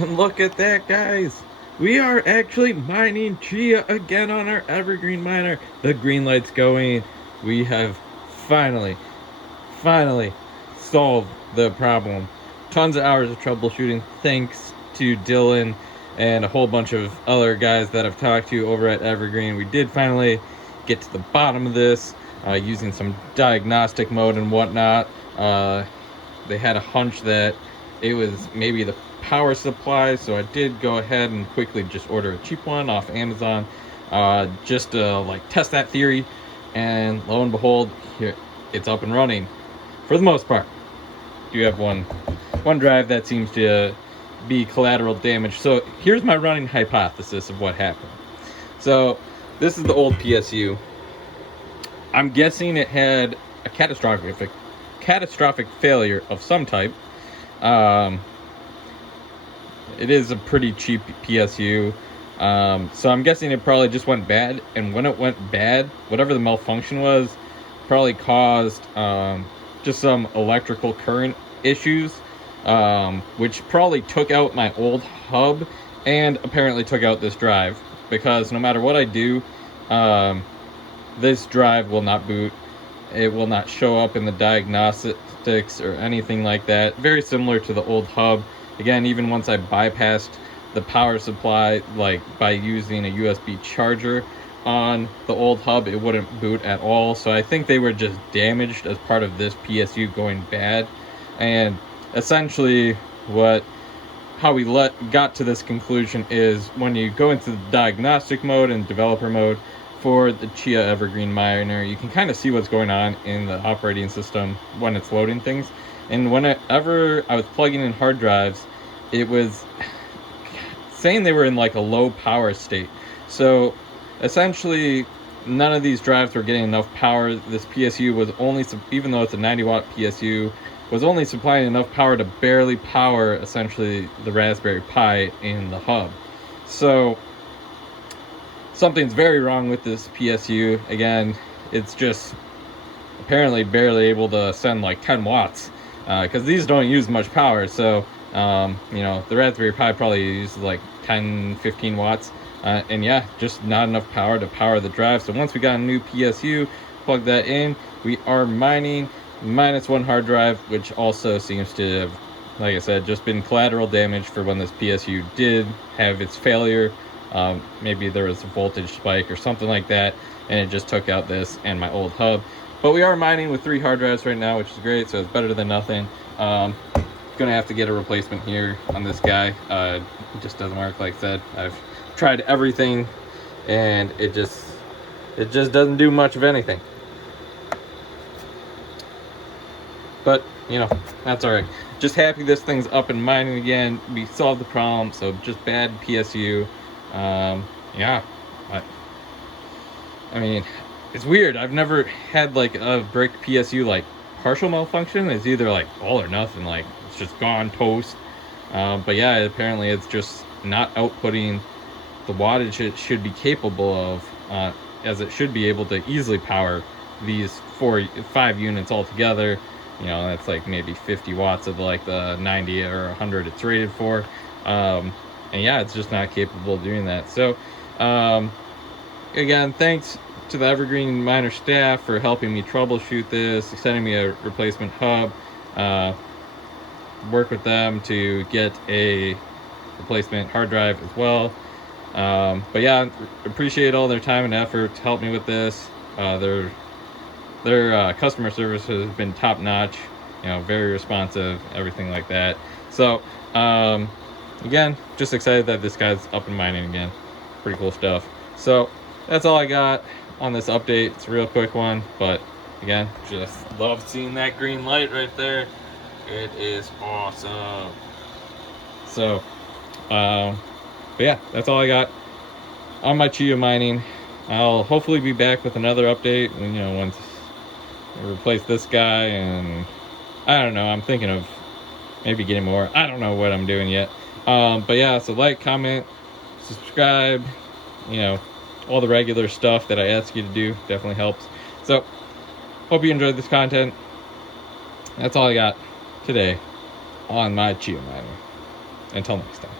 And look at that, guys. We are actually mining CHIA again on our Evergreen miner. The green light's going. We have finally, finally solved the problem. Tons of hours of troubleshooting thanks to Dylan and a whole bunch of other guys that I've talked to over at Evergreen. We did finally get to the bottom of this using some diagnostic mode and whatnot. They had a hunch that it was maybe the power supply, so I did go ahead and quickly just order a cheap one off Amazon just to like test that theory, and lo and behold, here it's up and running for the most part. You have one drive that seems to be collateral damage. So here's my running hypothesis of what happened. So this is the old PSU. I'm guessing it had a catastrophic failure of some type. It is a pretty cheap PSU, so I'm guessing it probably just went bad. And when it went bad, whatever the malfunction was, probably caused just some electrical current issues, which probably took out my old hub and apparently took out this drive, because no matter what I do, this drive will not boot. It will not show up in the diagnostics or anything like that. Very similar to the old hub. Again, even once I bypassed the power supply, like by using a USB charger on the old hub, it wouldn't boot at all. So I think they were just damaged as part of this PSU going bad. And essentially how we got to this conclusion is when you go into the diagnostic mode and developer mode for the CHIA Evergreen miner, you can kind of see what's going on in the operating system when it's loading things. And whenever I was plugging in hard drives, it was saying they were in like a low power state. So essentially, none of these drives were getting enough power. This PSU was only, even though it's a 90-watt PSU, was only supplying enough power to barely power essentially the Raspberry Pi in the hub. So something's very wrong with this PSU. Again, it's just apparently barely able to send like 10 watts because these don't use much power. So the Raspberry Pi probably uses like 10-15 watts, and yeah, just not enough power to power the drive. So once we got a new PSU, plug that in, we are mining -1 hard drive, which also seems to have, like I said, just been collateral damage for when this PSU did have its failure. Maybe there was a voltage spike or something like that, and it just took out this and my old hub. But we are mining with 3 hard drives right now, which is great, so it's better than nothing. Gonna have to get a replacement here on this guy. It just doesn't work. Like I said, I've tried everything and it just doesn't do much of anything. But that's all right. Just happy this thing's up and mining again. We solved the problem. So just bad PSU. Yeah, I mean, it's weird. I've never had like a brick PSU like partial malfunction. It's either like all or nothing. Like it's just gone toast. But yeah, apparently it's just not outputting the wattage it should be capable of, as it should be able to easily power these 5 units all together. That's like maybe 50 watts of like the 90 or 100 it's rated for. And yeah, it's just not capable of doing that. So again, thanks to the Evergreen miner staff for helping me troubleshoot this, sending me a replacement hub. Work with them to get a replacement hard drive as well. But yeah, appreciate all their time and effort to help me with this. Their customer service has been top notch, very responsive, everything like that. So again, just excited that this guy's up and mining again. Pretty cool stuff. So that's all I got on this update. It's a real quick one, but again, just love seeing that green light right there. It is awesome. So but yeah, that's all I got on my CHIA mining. I'll hopefully be back with another update, once I replace this guy, and I don't know, I'm thinking of maybe getting more. I don't know what I'm doing yet. But yeah, so like, comment, subscribe, all the regular stuff that I ask you to do definitely helps. So hope you enjoyed this content. That's all I got today on my CHIA miner. Until next time.